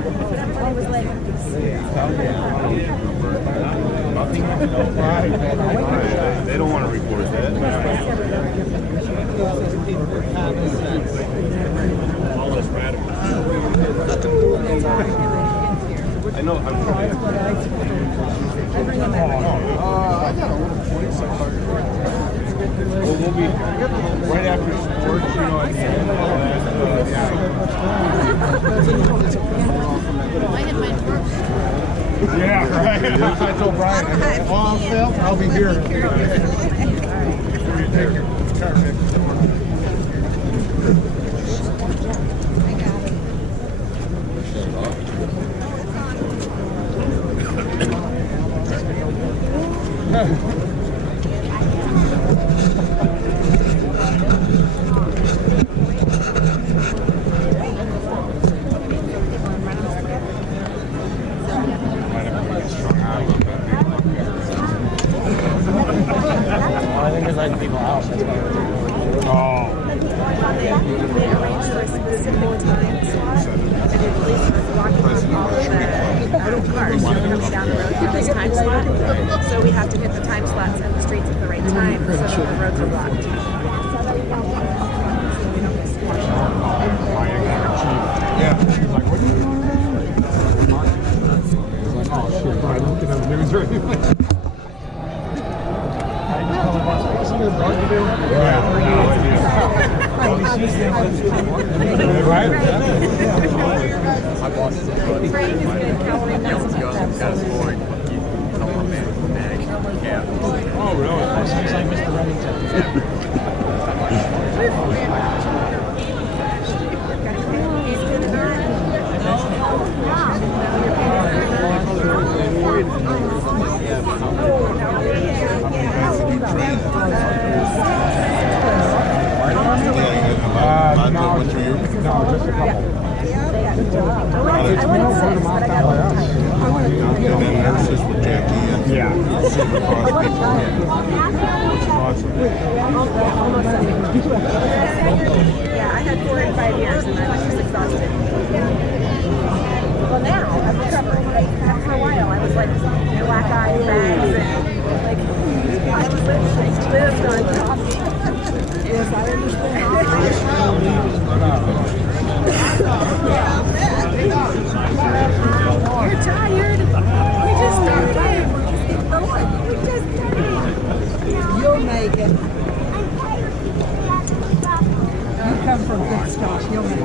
Everybody was like, they don't want to report that. All this radical. I know. I got a little point. Well, we'll be right after sports, you know, at the end. I had my first. Yeah, right. I told Brian, I'll be here. I think there's like people out. That's why we're doing it. Oh. They arranged for a specific time slot, and the police was blocking off all of the cars coming down the road for this time slot. So we have to hit the time slots and the streets at the right time so that the roads are blocked. Yeah. She's like, what are you doing? He's like, oh shit, Brian, looking at the news right now. Right? My boss is Frank is good. Cowboy does. Oh, really? He's like Mr. Remington. He's good at No, just a couple. I wanted six, but I got one time. And then nurses with Jackie and Super Crosby. Awesome. Yeah, I had 4 in 5 years and I was just exhausted. Well, now I'm recovering. For a while, I was like black eye bags and like I was lived on coffee. Yes, I understand. You're tired. We just started. We just started. You'll make it. You come from good stuff. You'll make it.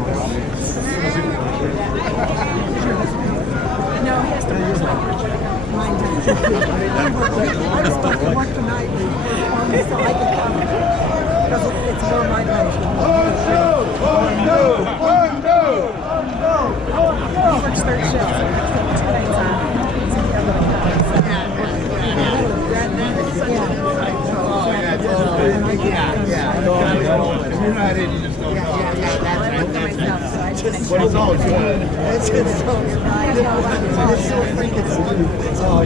No, he has to work like Mine does. I'm supposed to work tonight, so I can come. Because it's for my benefit. He works 3rd shift, so 2 nights on. But it's all good. It's so freaking stupid. It's all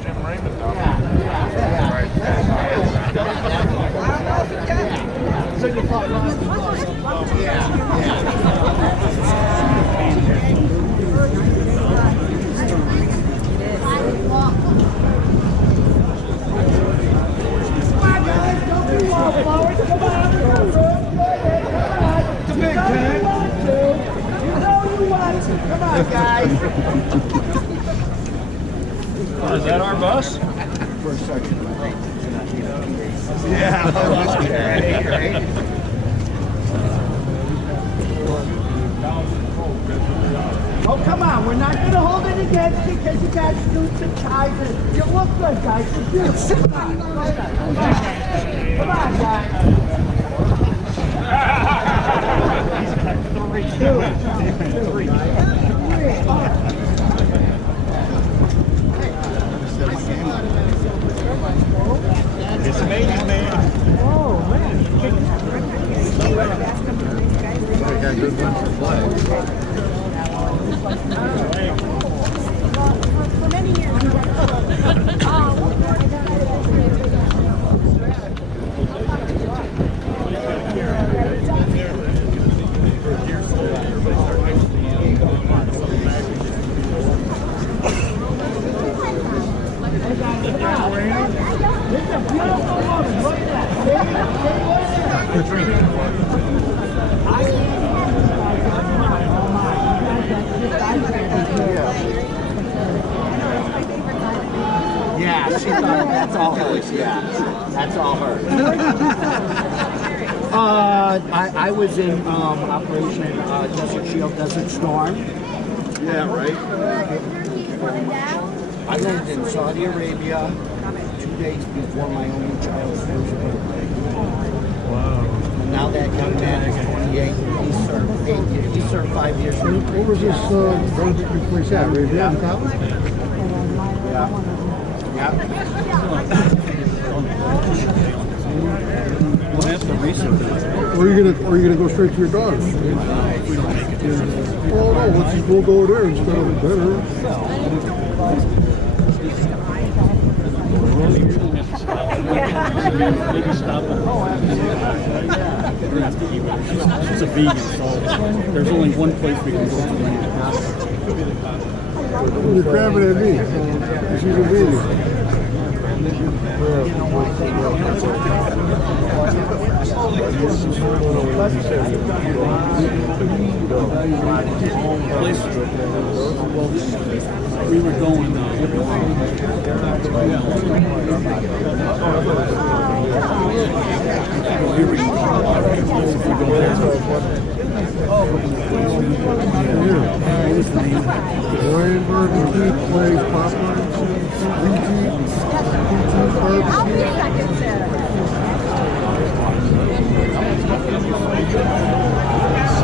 Jim Raymond down Come on, guys. Is that our bus? for a second. Yeah, great. Oh, come on. We're not going to hold it against you because you got suits and ties. And you look good, guys. You're beautiful. Come on. Come on, guys. It's amazing, man. Oh, man. I got good ones for flags. For many years. voice, yeah. That's all her. I was in Operation Desert Shield, Desert Storm. Yeah, right. I lived in Saudi Arabia 2 days before my only child's first birthday. Wow. Now that young man is 28. He served 8 years. He served 5 years. What was this barbecue place at? Right here in town? Yeah. Yeah. Well, that's the research. Or are you gonna go straight to your daughter? Oh no, let's just go there instead of better. Maybe stop it. She's a vegan, so there's only one place we can go to. You're crabbing at me. She's a vegan. We were going Ryan Barbecue plays Popeyes, I'll be second, Sarah.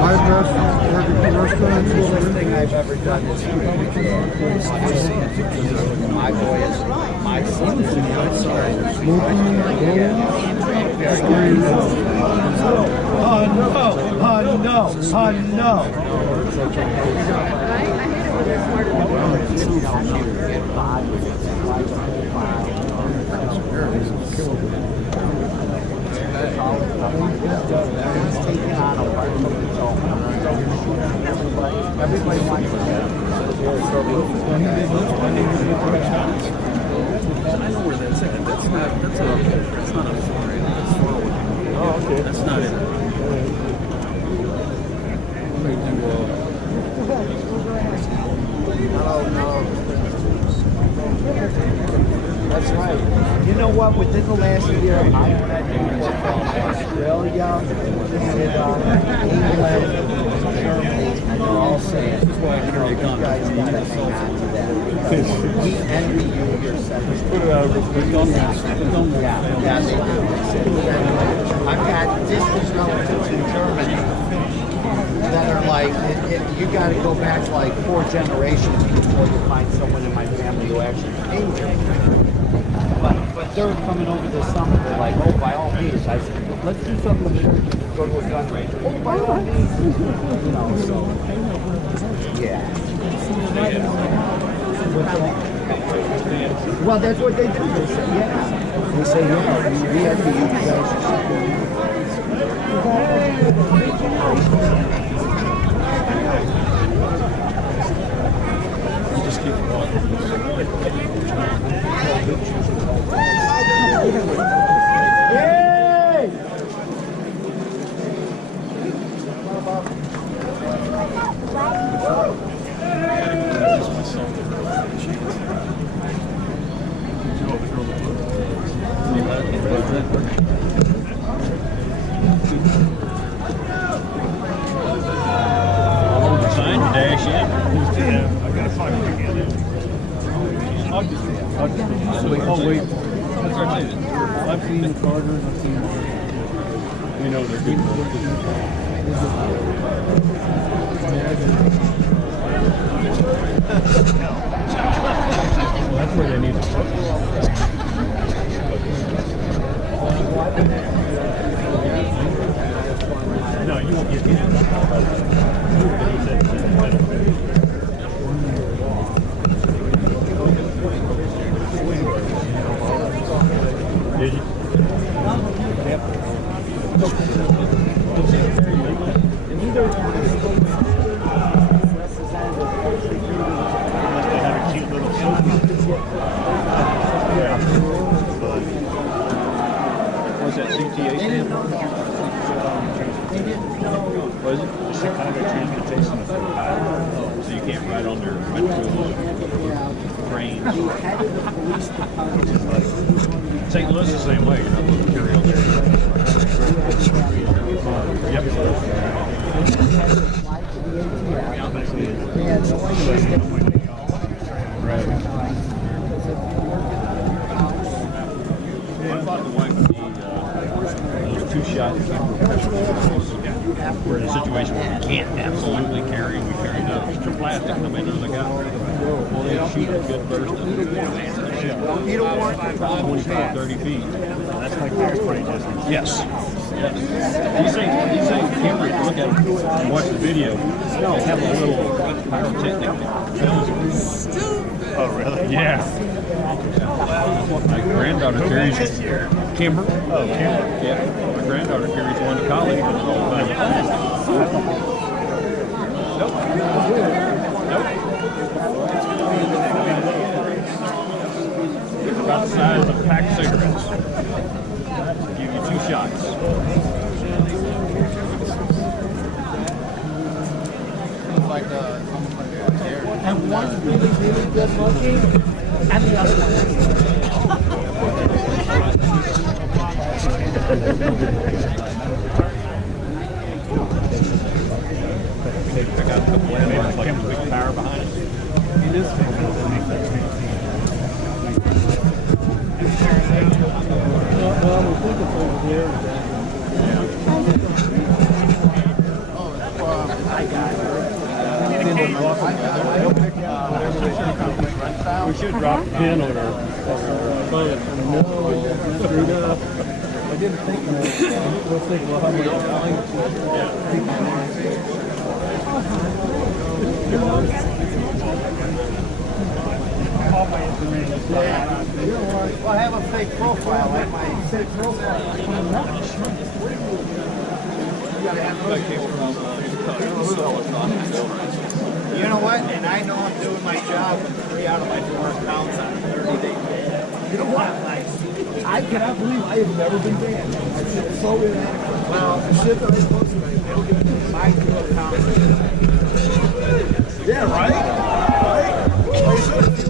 my best barbecue restaurants. The best thing I've ever done is my boy is my son. Oh no! Oh no! Oh no! Everybody wants to I know where that's at. That's not a story. Oh, okay. That's not it. Oh no. That's right. You know what? Within the last year, I've met people from Australia, Canada, England, Germany, and they're all saying, That's why I you carry a gun. guys gotta hang on to that. We envy you your second. Put it out. The gun Yeah, they do. I've got distant relatives in Germany that are like, you got to go back like 4 generations before you find someone in my family who actually came here. But they're coming over this summer. They're like, oh, by all means. I said, let's do something with you. Go to a gun range. Oh, by all means. You know, so, yeah. Well, that's what they do. They say, yeah. They say, yeah, we have to use You just keep walking. Yay! Sign your dash in. Yeah, I gotta find it again. I'll just oh wait. I've seen the Carters, I've seen you know they're good. Well, that's where they need to put. No, you won't get it. Did you? Yep. So you can't ride on their metro trains. St. Louis the same way. You're not supposed to carry on there. Yep. Right. I thought the wife would need those 2-shot we're in a situation where we can't absolutely carry, we carry those. They're plastic, I mean, they're the guy. Well, they shoot a good burst of you don't want 25, 30 feet. That's like fire spray distance. Yes. You say cameras, look at them, watch the video, they have a little pyrotechnic. Oh, really? Yeah. My granddaughter carries Kimber. Oh, Kimber. Yeah. My granddaughter carries one to college. Nope. It's about the size of a pack of cigarettes. Give you 2 shots. And one really, really good looking, and the other one. I got a couple of them, like big power behind it. It is. Well, we think it's over there. We should drop a pin on our phone. No, screwed up. I didn't think of it. I was thinking, well, how many all my information. Well, I have a fake profile, like my fake profile. You know what? And I know I'm doing my job with 3 out of my 4 accounts on 30 days. You know what? I cannot believe I have never been banned. I feel so inadequate. Well, the shit that I posted, they don't give me My 2 accounts. Yeah, right? Right? Why should I feel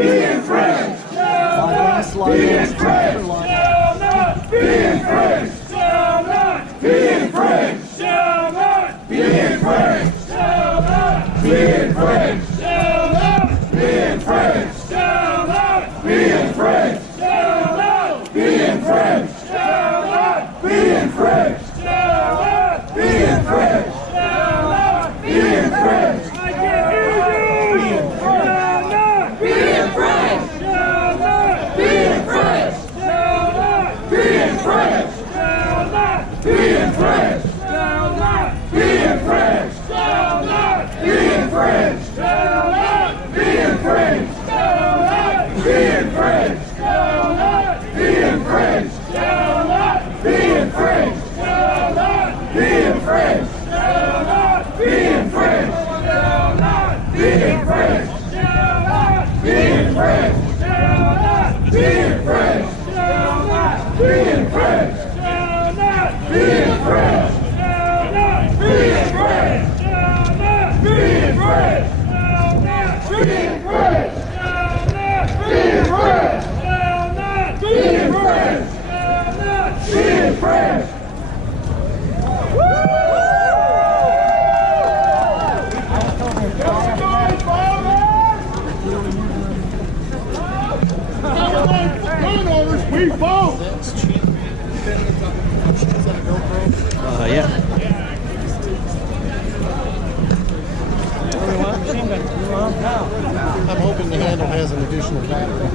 being friends? Yeah. I'm hoping the handle has an additional battery.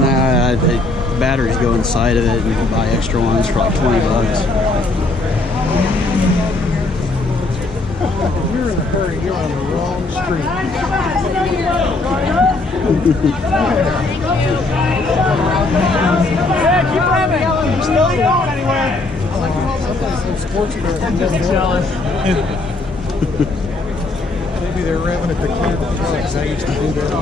Nah, the batteries go inside of it, and you can buy extra ones for like 20 bucks. If you're in a hurry, you're on the wrong street. Yeah, keep running. You're still going anywhere. Sometimes some sports cars are just jealous. Maybe they're revving at the kid of the trucks. I used to do that.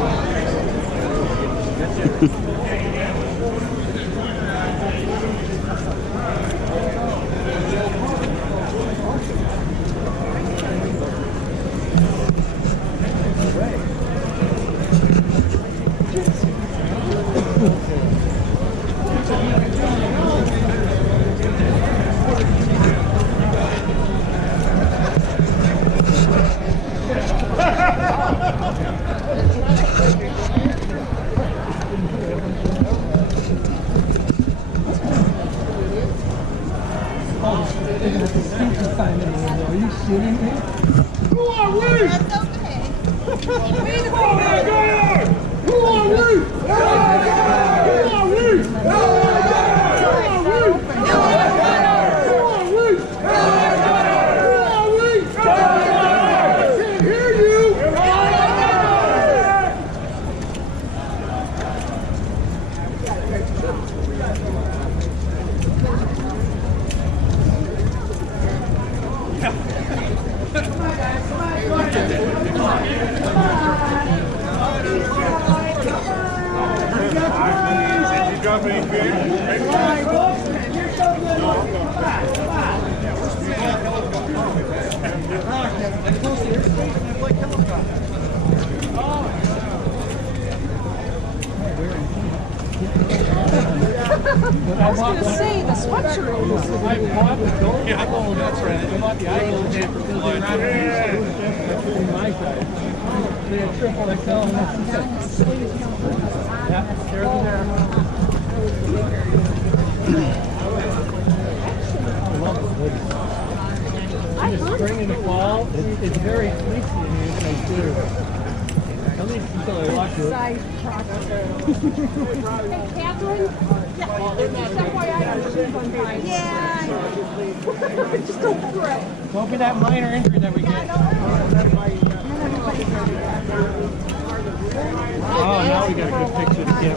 Are you shitting me? Who are we? That's okay. Who are we? Who are we? Who are we? Can't hear you. Did you drop any I was going to say, the sweatshirt. I bought the gold. Yeah, that's right. I bought the IGOLD for 50 rounds. My size. They had triple XL and that's yeah, there's there. I love the hoodie. In the spring and the fall, it's very fleecy in here, so too. At least until I wash it. Hey, Catherine? Yeah. Just go through it. Won't be that minor injury that we get. Oh, now we got a good picture to get.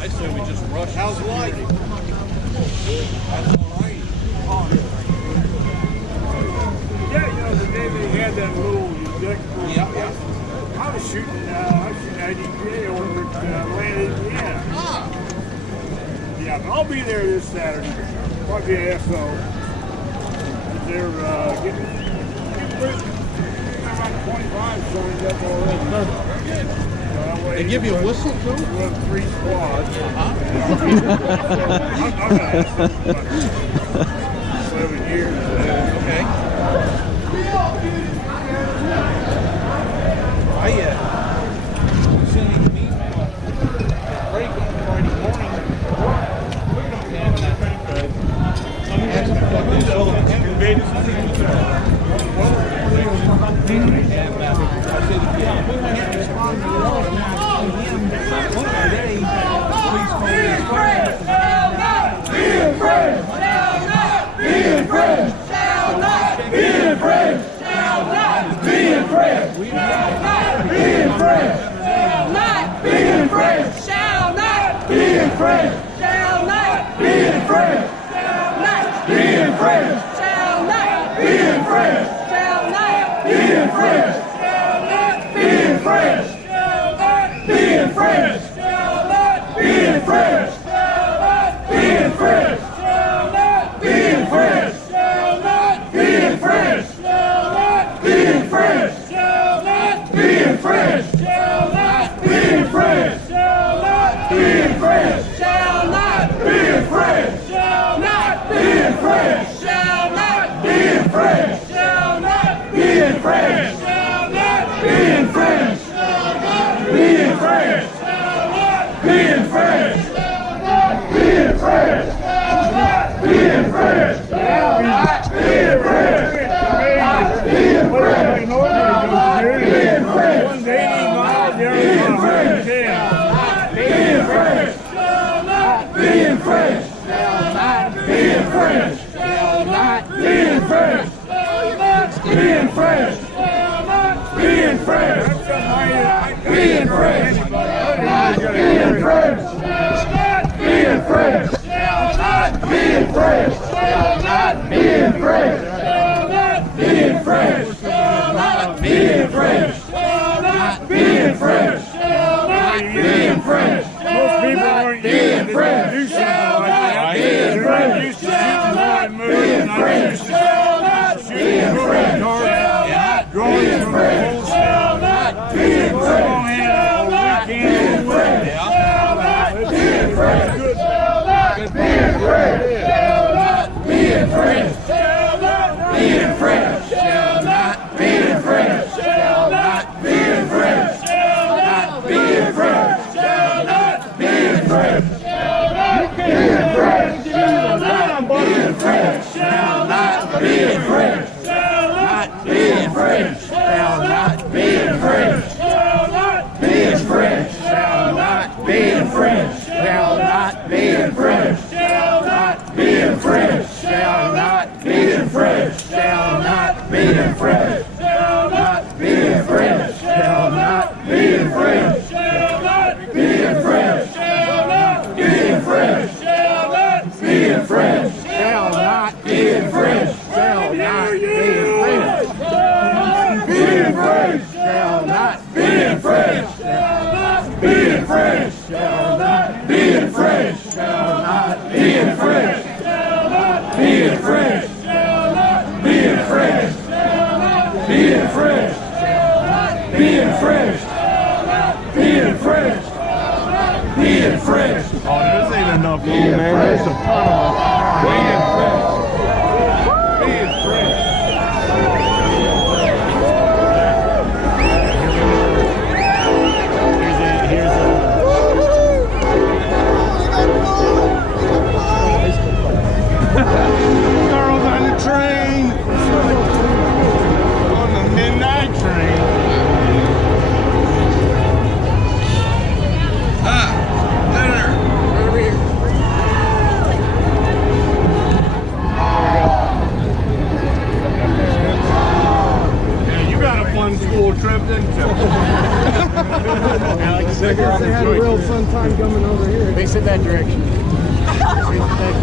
I say we just rush. How's life? That's all right. Yeah, you know, the day they had that little electrical. Yeah. I was shooting IGOLD over at Atlanta, Indiana. Yeah, but I'll be there this Saturday. Probably an FO. They're getting about 25 signed up already. They give you a whistle too? We have 3 squads. 7 years. Okay. I sent him an email. Break on Friday morning.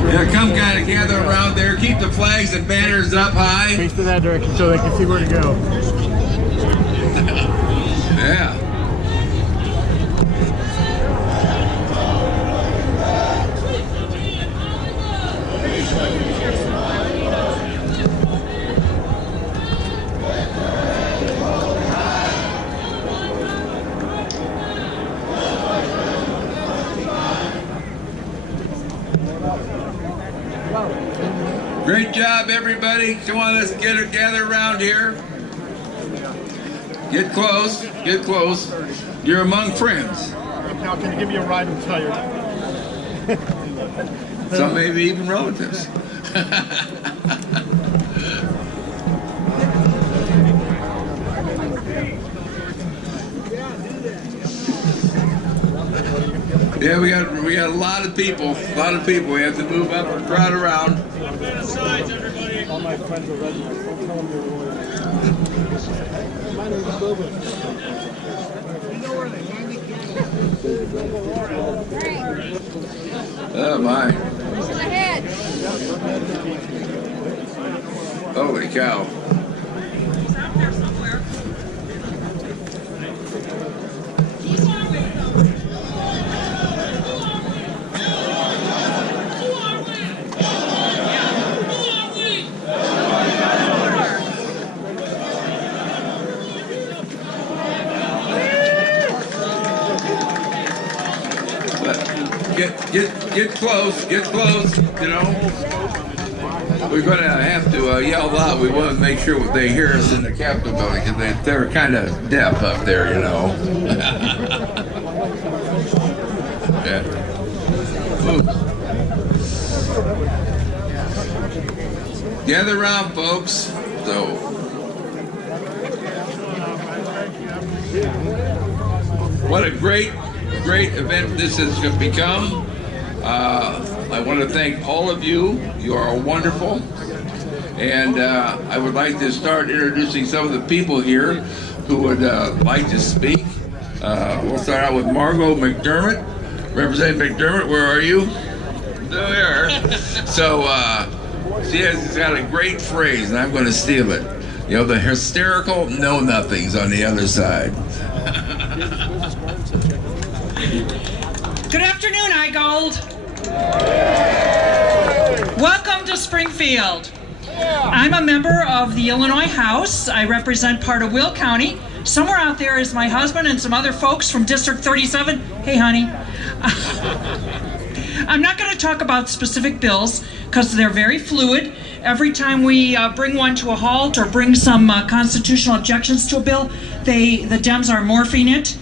Yeah, come kind of gather around there. Keep the flags and banners up high. Face to that direction so they can see where to go. Yeah. Great job, everybody. Come on, let's gather around here. Get close, get close. You're among friends. Now, can you give me a ride? I'm tired. Some maybe even relatives. Yeah, we got a lot of people. A lot of people. We have to move up and crowd around. Sides, everybody. All my friends are residents. Don't tell them you're loyal. My name is Boba. You know where the Oh my. Push ahead. Holy Holy cow. He's out there somewhere. Keep on with them. Get close, you know. We're going to have to yell loud. We want to make sure they hear us in the Capitol building because they're kind of deaf up there, you know. Yeah. Move. Gather around, folks. So. What a great event this has become. I want to thank all of you. You are wonderful. And I would like to start introducing some of the people here who would like to speak. We'll start out with Margot McDermott. Representative McDermott, where are you? There. So she has got a great phrase, and I'm going to steal it. You know, the hysterical know-nothings on the other side. Good afternoon, IGOLD. Welcome to Springfield. I'm a member of the Illinois House. I represent part of Will County. Somewhere out there is my husband and some other folks from District 37. Hey, honey. I'm not going to talk about specific bills because they're very fluid. Every time we bring one to a halt or bring some constitutional objections to a bill, the Dems are morphing it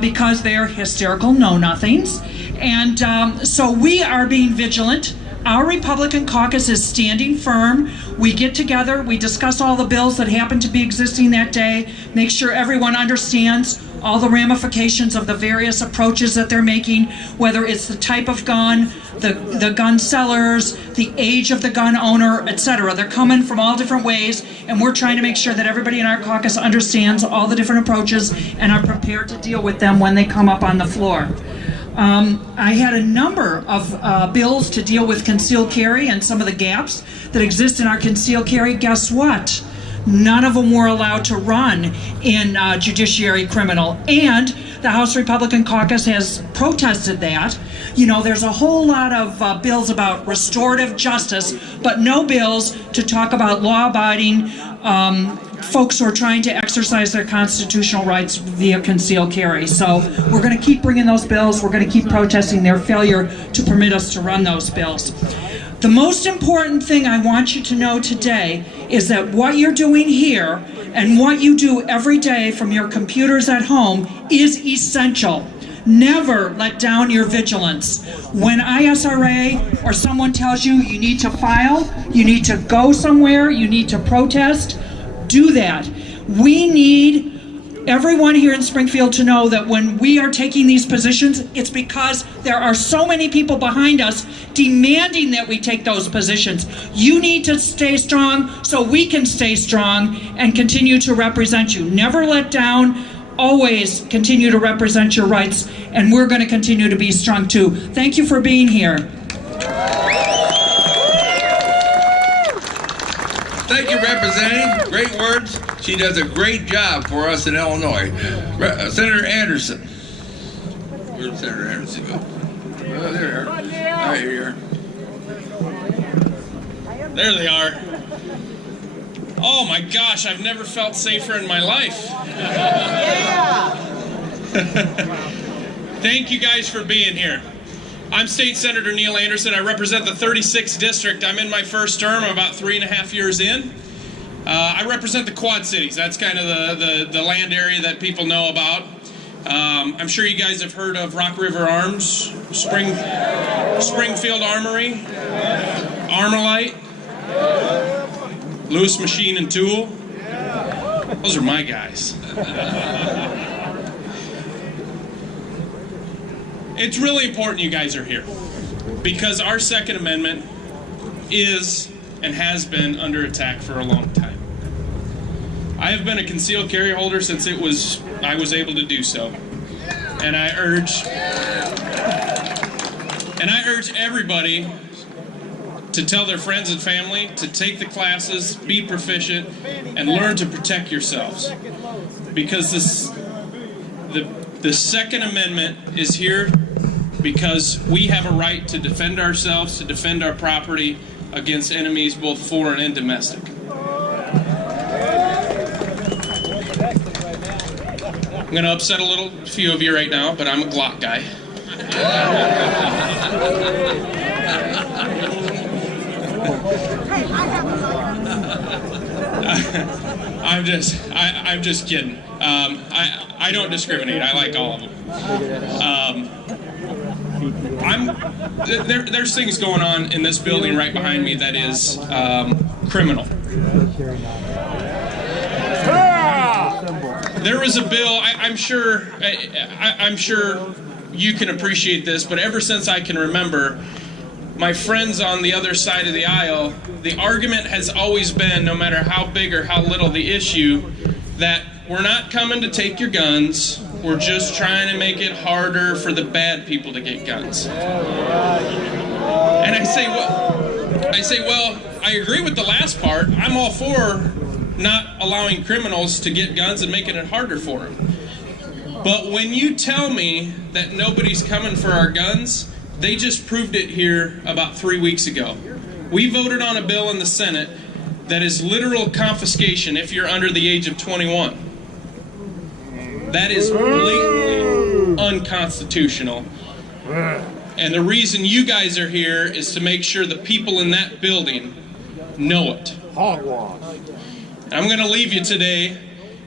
because they are hysterical know-nothings. And so we are being vigilant. Our Republican caucus is standing firm. We get together, we discuss all the bills that happen to be existing that day, make sure everyone understands all the ramifications of the various approaches that they're making, whether it's the type of gun, the gun sellers, the age of the gun owner, etc. They're coming from all different ways, and we're trying to make sure that everybody in our caucus understands all the different approaches and are prepared to deal with them when they come up on the floor. I had a number of bills to deal with concealed carry and some of the gaps that exist in our concealed carry. Guess what? None of them were allowed to run in judiciary criminal, and the House Republican caucus has protested that. You know, there's a whole lot of bills about restorative justice, but no bills to talk about law-abiding folks who are trying to exercise their constitutional rights via concealed carry. So we're going to keep bringing those bills. We're going to keep protesting their failure to permit us to run those bills. The most important thing I want you to know today is that what you're doing here and what you do every day from your computers at home is essential. Never let down your vigilance. When ISRA or someone tells you you need to file, you need to go somewhere, you need to protest, do that. We need everyone here in Springfield to know that when we are taking these positions, it's because there are so many people behind us demanding that we take those positions. You need to stay strong so we can stay strong and continue to represent you. Never let down. Always continue to represent your rights, and we're going to continue to be strong too. Thank you for being here. Thank you, Representative. Great words. She does a great job for us in Illinois. Senator Anderson. Where'd Senator Anderson go? Oh, there you are. Right here. There they are. Oh my gosh, I've never felt safer in my life. Yeah. Thank you guys for being here. I'm State Senator Neil Anderson. I represent the 36th District. I'm in my first term. I'm about 3.5 years in. I represent the Quad Cities. That's kind of the land area that people know about. I'm sure you guys have heard of Rock River Arms, Springfield Armory, Armalite, Lewis Machine and Tool. Those are my guys. It's really important you guys are here because our Second Amendment is and has been under attack for a long time. I have been a concealed carry holder since I was able to do so. And I urge everybody to tell their friends and family to take the classes, be proficient, and learn to protect yourselves. Because the Second Amendment is here because we have a right to defend ourselves, to defend our property against enemies, both foreign and domestic. I'm going to upset a few of you right now, but I'm a Glock guy. I'm just kidding. I don't discriminate. I like all of them. There's things going on in this building right behind me that is criminal. There was a bill. I'm sure you can appreciate this, but ever since I can remember, my friends on the other side of the aisle, the argument has always been, no matter how big or how little the issue, that we're not coming to take your guns, we're just trying to make it harder for the bad people to get guns. And I say, well, I agree with the last part. I'm all for not allowing criminals to get guns and making it harder for them. But when you tell me that nobody's coming for our guns, they just proved it here about 3 weeks ago. We voted on a bill in the Senate that is literal confiscation if you're under the age of 21. That is blatantly unconstitutional. And the reason you guys are here is to make sure the people in that building know it. I'm going to leave you today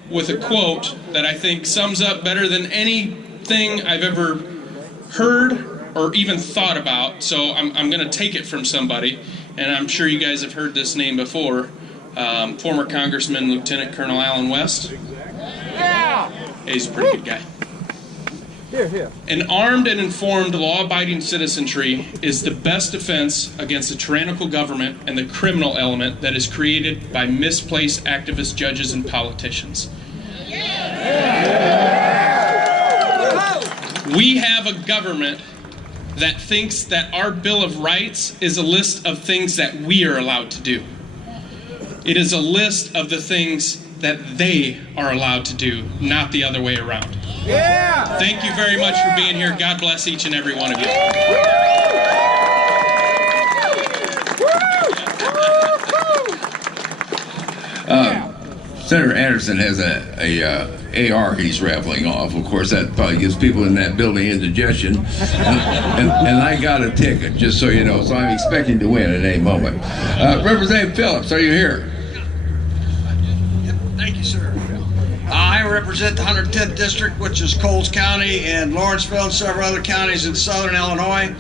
with a quote that I think sums up better than anything I've ever heard or even thought about. So I'm going to take it from somebody, and I'm sure you guys have heard this name before. Former Congressman Lieutenant Colonel Allen West. Yeah. He's a pretty good guy. Here. An armed and informed, law-abiding citizenry is the best defense against a tyrannical government and the criminal element that is created by misplaced activist judges and politicians. We have a government that thinks that our Bill of Rights is a list of things that we are allowed to do. It is a list of the things that they are allowed to do, not the other way around. Yeah! Thank you very much for being here. God bless each and every one of you. Senator Anderson has a AR he's raffling off. Of course, that probably gives people in that building indigestion. And I got a ticket, just so you know, so I'm expecting to win at any moment. Representative Phillips, are you here? Thank you, sir. I represent the 110th District, which is Coles County and Lawrenceville and several other counties in southern Illinois.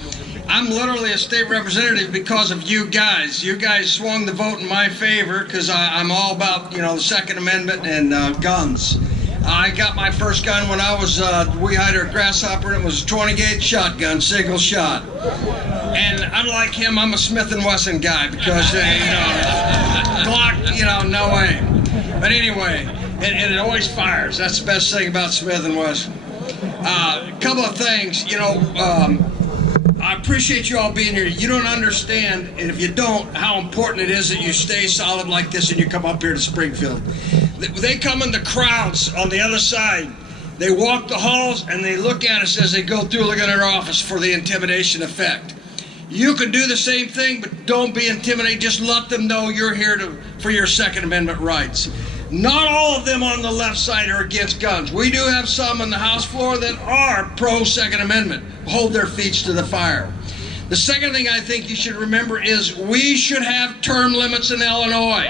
I'm literally a state representative because of you guys. You guys swung the vote in my favor because I'm all about, you know, the Second Amendment and guns. I got my first gun when I was, we hired a grasshopper, and it was a 20-gauge shotgun, single shot. And unlike him, I'm a Smith & Wesson guy because, you know, Glock, you know, no way. But anyway, and it always fires. That's the best thing about Smith & Wesson. A couple of things, you know, I appreciate you all being here. You don't understand, and if you don't, how important it is that you stay solid like this and you come up here to Springfield. They come in the crowds on the other side. They walk the halls and they look at us as they go through, look at our office for the intimidation effect. You can do the same thing, but don't be intimidated. Just let them know you're here for your Second Amendment rights. Not all of them on the left side are against guns. We do have some on the House floor that are pro-Second Amendment. Hold their feet to the fire. The second thing I think you should remember is we should have term limits in Illinois.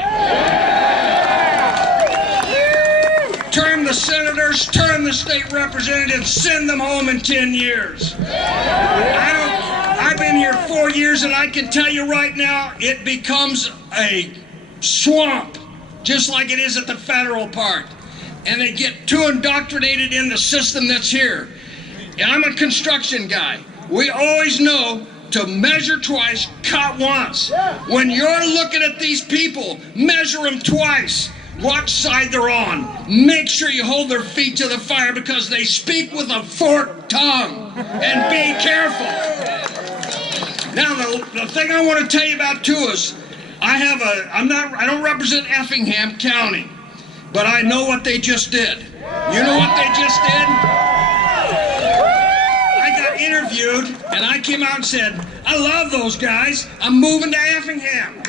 Term the senators, term the state representatives, send them home in 10 years. I've been here 4 years, and I can tell you right now, it becomes a swamp, just like it is at the federal part. And they get too indoctrinated in the system that's here. And I'm a construction guy. We always know to measure twice, cut once. When you're looking at these people, measure them twice. What side they're on. Make sure you hold their feet to the fire because they speak with a forked tongue. And be careful. Now, the thing I want to tell you about too is, I don't represent Effingham County, but I know what they just did. You know what they just did? I got interviewed and I came out and said, I love those guys. I'm moving to Effingham.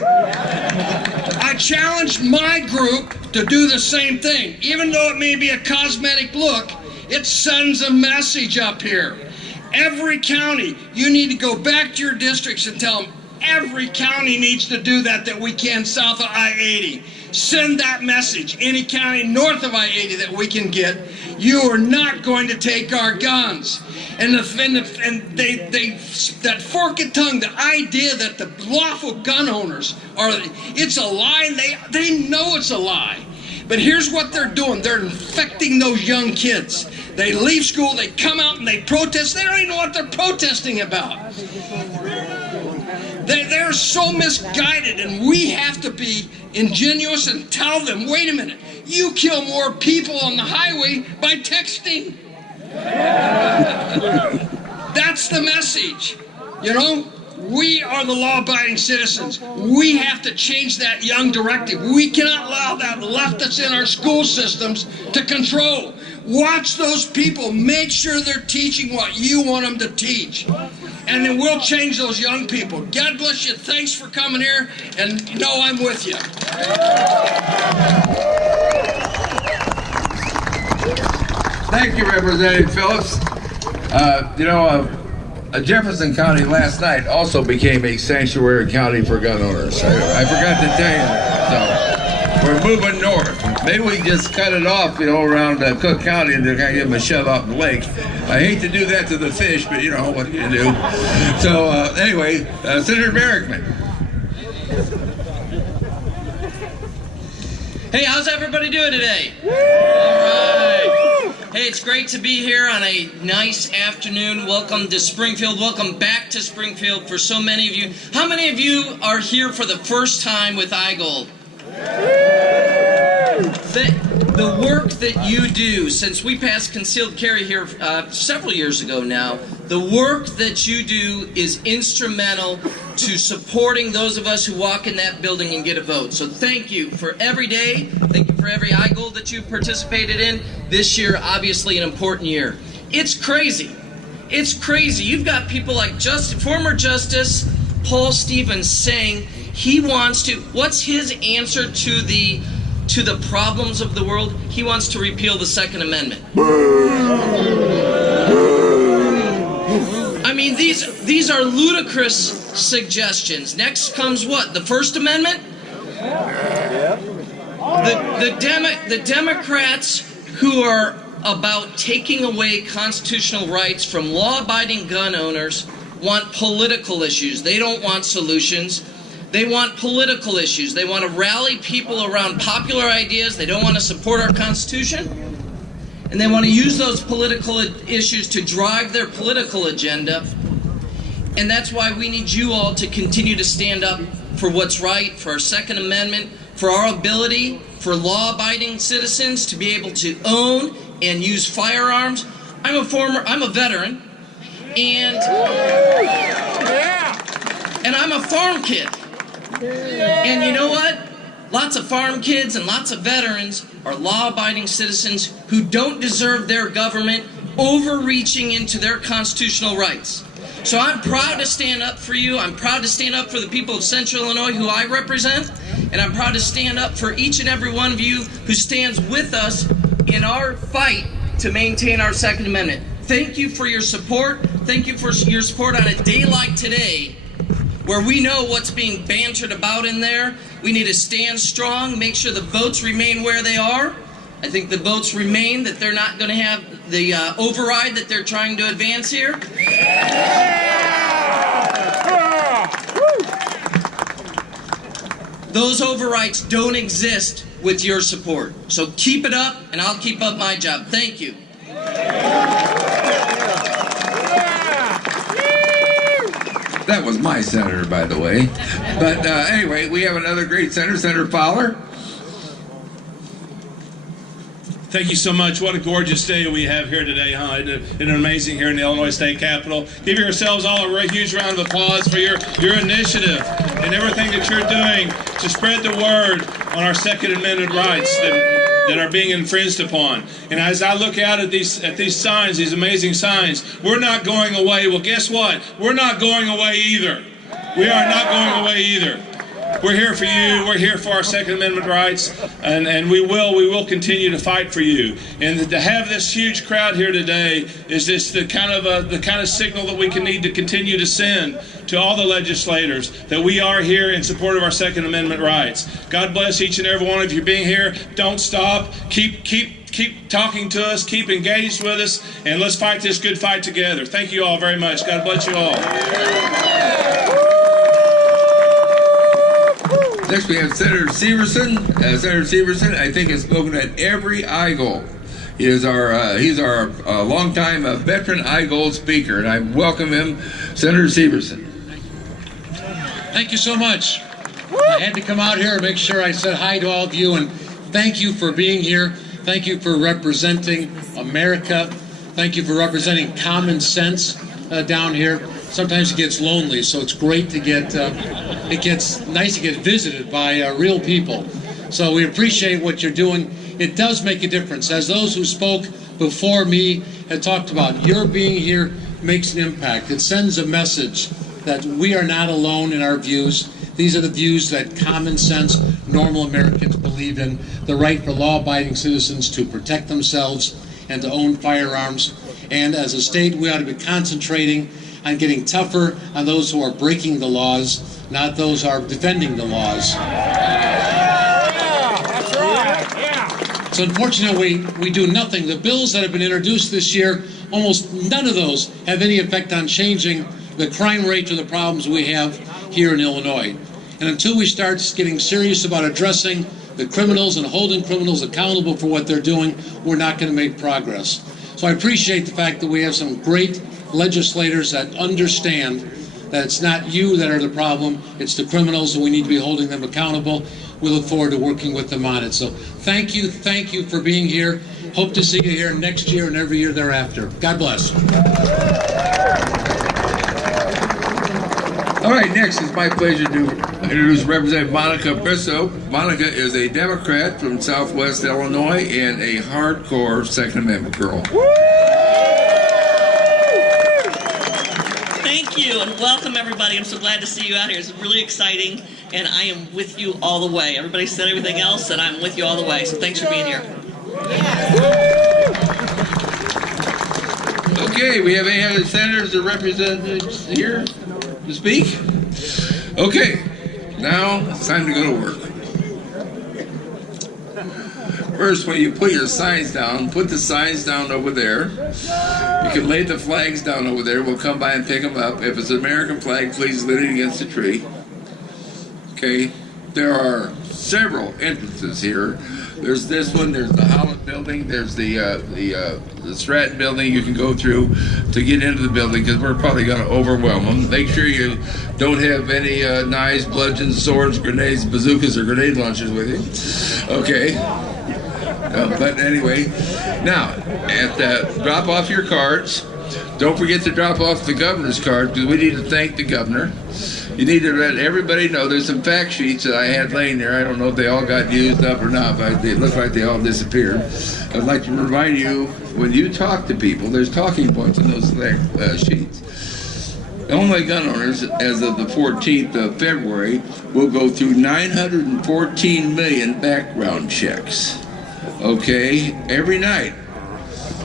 I challenged my group to do the same thing. Even though it may be a cosmetic look, it sends a message up here. Every county, you need to go back to your districts and tell them every county needs to do that we can south of I-80. Send that message. Any county north of I-80 that we can get, you are not going to take our guns. And that forked tongue, the idea that the lawful gun owners it's a lie, they know it's a lie. But here's what they're doing. They're infecting those young kids. They leave school, they come out and they protest. They don't even know what they're protesting about. They're so misguided, and we have to be ingenuous and tell them, wait a minute, you kill more people on the highway by texting. That's the message. You know, we are the law-abiding citizens. We have to change that young directive. We cannot allow that leftists in our school systems to control. Watch those people. Make sure they're teaching what you want them to teach. And then we'll change those young people. God bless you. Thanks for coming here. And you know I'm with you. Thank you, Representative Phillips. Jefferson County last night also became a sanctuary county for gun owners. I forgot to tell you that. So we're moving north. Maybe we just cut it off, around Cook County and they're going to give them a shove out in the lake. I hate to do that to the fish, but you know what can you do. So anyway, Senator Barrickman. Hey, how's everybody doing today? All right. Hey, it's great to be here on a nice afternoon. Welcome to Springfield. Welcome back to Springfield for so many of you. How many of you are here for the first time with IGOLD? The work that you do, since we passed concealed carry here several years ago now, the work that you do is instrumental to supporting those of us who walk in that building and get a vote. So thank you for every day. Thank you for every IGOLD that you've participated in. This year, obviously an important year. It's crazy. It's crazy. You've got people like former Justice Paul Stevens saying he wants to, what's his answer to the problems of the world? He wants to repeal the Second Amendment. I mean, these are ludicrous suggestions. Next comes what? The First Amendment? The Democrats who are about taking away constitutional rights from law-abiding gun owners want political issues. They don't want solutions. They want political issues. They want to rally people around popular ideas. They don't want to support our Constitution. And they want to use those political issues to drive their political agenda. And that's why we need you all to continue to stand up for what's right, for our Second Amendment, for our ability for law-abiding citizens to be able to own and use firearms. I'm a veteran, and I'm a farm kid. And you know what? Lots of farm kids and lots of veterans are law-abiding citizens who don't deserve their government overreaching into their constitutional rights. So I'm proud to stand up for you. I'm proud to stand up for the people of Central Illinois who I represent. And I'm proud to stand up for each and every one of you who stands with us in our fight to maintain our Second Amendment. Thank you for your support. Thank you for your support on a day like today, where we know what's being bantered about in there. We need to stand strong, make sure the votes remain where they are. I think the votes remain that they're not going to have the override that they're trying to advance here. Those overrides don't exist with your support. So keep it up, and I'll keep up my job. Thank you. That was my senator, by the way. But anyway, we have another great senator, Senator Fowler. Thank you so much. What a gorgeous day we have here today, huh? Isn't it amazing here in the Illinois State Capitol? Give yourselves all a huge round of applause for your initiative and everything that you're doing to spread the word on our Second Amendment rights that are being infringed upon. And as I look out at these signs, these amazing signs, we're not going away. Well, guess what? We're not going away either. We are not going away either. We're here for you. We're here for our Second Amendment rights, and we will continue to fight for you. And to have this huge crowd here today is just the kind of signal that we need to continue to send to all the legislators that we are here in support of our Second Amendment rights. God bless each and every one of you being here. Don't stop. Keep talking to us. Keep engaged with us, and let's fight this good fight together. Thank you all very much. God bless you all. Next we have Senator Severson. Senator Severson, I think, has spoken at every IGOLD. He's our longtime veteran IGOLD speaker, and I welcome him, Senator Severson. Thank you so much. I had to come out here and make sure I said hi to all of you, and thank you for being here. Thank you for representing America. Thank you for representing common sense down here. Sometimes it gets lonely, so it's great to get, it gets nice to get visited by real people. So we appreciate what you're doing. It does make a difference. As those who spoke before me had talked about, your being here makes an impact. It sends a message that we are not alone in our views. These are the views that common sense, normal Americans believe in. The right for law-abiding citizens to protect themselves and to own firearms. And as a state, we ought to be concentrating on getting tougher on those who are breaking the laws, not those who are defending the laws. That's right. Yeah. So unfortunately, we do nothing. The bills that have been introduced this year, almost none of those have any effect on changing the crime rate or the problems we have here in Illinois. And until we start getting serious about addressing the criminals and holding criminals accountable for what they're doing, we're not going to make progress. So I appreciate the fact that we have some great legislators that understand that it's not you that are the problem, it's the criminals, and we need to be holding them accountable. We look forward to working with them on it. So thank you for being here. Hope to see you here next year and every year thereafter. God bless. All right, next it's my pleasure to introduce Representative Monica Bristow. Monica is a Democrat from Southwest Illinois and a hardcore Second Amendment girl. Thank you, and welcome everybody. I'm so glad to see you out here. It's really exciting, and I am with you all the way. Everybody said everything else, and I'm with you all the way, so thanks for being here. Okay, we have any other senators or representatives here to speak? Okay, now it's time to go to work. First, when you put your signs down, put the signs down over there. You can lay the flags down over there. We'll come by and pick them up. If it's an American flag, please lay it against the tree. Okay, there are several entrances here. There's this one, there's the Howlett building, there's the Stratton building you can go through to get into the building, because we're probably going to overwhelm them. Make sure you don't have any knives, bludgeons, swords, grenades, bazookas, or grenade launchers with you. Okay. But anyway, now, drop off your cards. Don't forget to drop off the governor's card, because we need to thank the governor. You need to let everybody know. There's some fact sheets that I had laying there. I don't know if they all got used up or not, but it looks like they all disappeared. I'd like to remind you, when you talk to people, there's talking points in those sheets. Illinois gun owners, as of the 14th of February, will go through 914 million background checks. Okay, every night.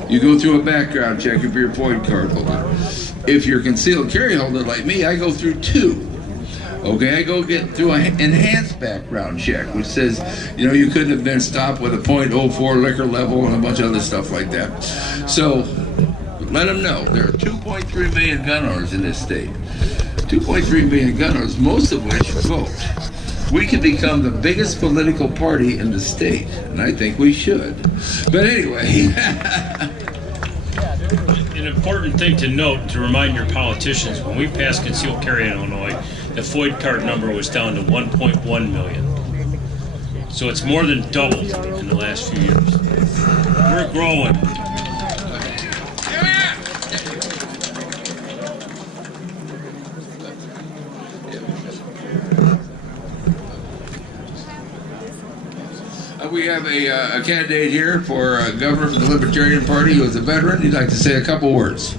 You go through a background check if you're a FOID card holder. If you're a concealed carry holder like me, I go through 2. Okay, I go get through an enhanced background check, which says, you know, you couldn't have been stopped with a .04 liquor level and a bunch of other stuff like that. So, let them know. There are 2.3 million gun owners in this state. 2.3 million gun owners, most of which vote. We can become the biggest political party in the state, and I think we should. But anyway. An important thing to note, to remind your politicians, when we passed concealed carry in Illinois, the FOID card number was down to 1.1 million. So it's more than doubled in the last few years. We're growing. We have a candidate here for governor for the Libertarian Party who is a veteran. He'd like to say a couple words.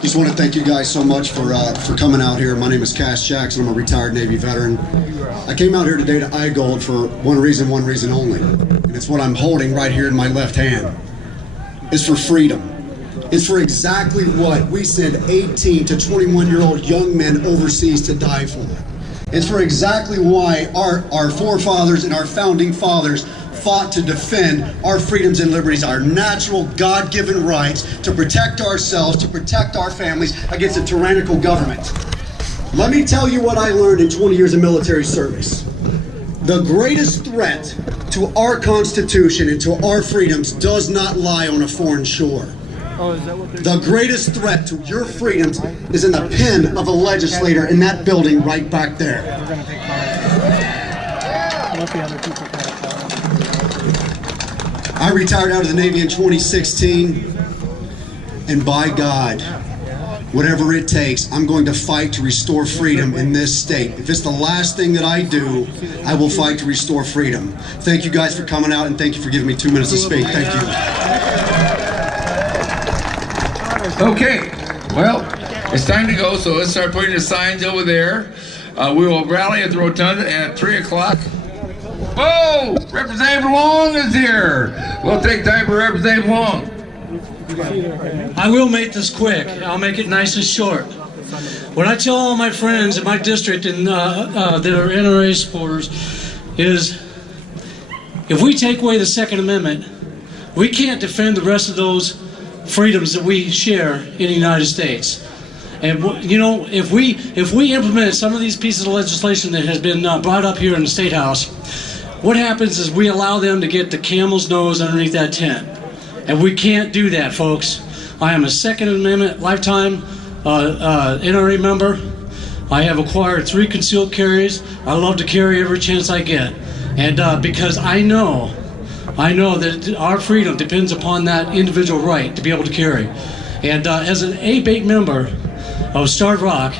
Just want to thank you guys so much for coming out here. My name is Cass Jackson. I'm a retired Navy veteran. I came out here today to IGOLD for one reason only, and it's what I'm holding right here in my left hand. It's for freedom. It's for exactly what we send 18 to 21-year-old young men overseas to die for. It's for exactly why our forefathers and our founding fathers fought to defend our freedoms and liberties, our natural God-given rights to protect ourselves, to protect our families against a tyrannical government. Let me tell you what I learned in 20 years of military service. The greatest threat to our Constitution and to our freedoms does not lie on a foreign shore. The greatest threat to your freedoms is in the pen of a legislator in that building right back there. I retired out of the Navy in 2016, and by God, whatever it takes, I'm going to fight to restore freedom in this state. If it's the last thing that I do, I will fight to restore freedom. Thank you guys for coming out, and thank you for giving me 2 minutes to speak. Thank you. Okay, well, it's time to go, so let's start putting the signs over there. We will rally at the rotunda at 3 o'clock. Oh, Representative Long is here. We'll take time for Representative Long. I will make this quick. I'll make it nice and short. What I tell all my friends in my district and that are NRA supporters is, if we take away the Second Amendment, we can't defend the rest of those freedoms that we share in the United States. And you know, if we implement some of these pieces of legislation that has been brought up here in the State House, what happens is we allow them to get the camel's nose underneath that tent. And we can't do that, folks. I am a Second Amendment lifetime NRA member. I have acquired 3 concealed carries. I love to carry every chance I get. And because I know that our freedom depends upon that individual right to be able to carry. And as an A-Bait member of Starved Rock,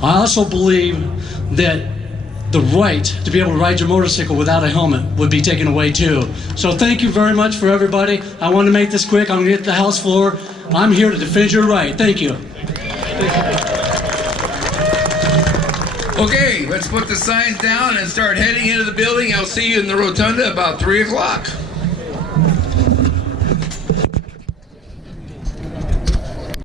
I also believe that the right to be able to ride your motorcycle without a helmet would be taken away too. So thank you very much for everybody. I want to make this quick. I'm going to get the House floor. I'm here to defend your right. Thank you. Okay, let's put the signs down and start heading into the building. I'll see you in the rotunda about 3 o'clock.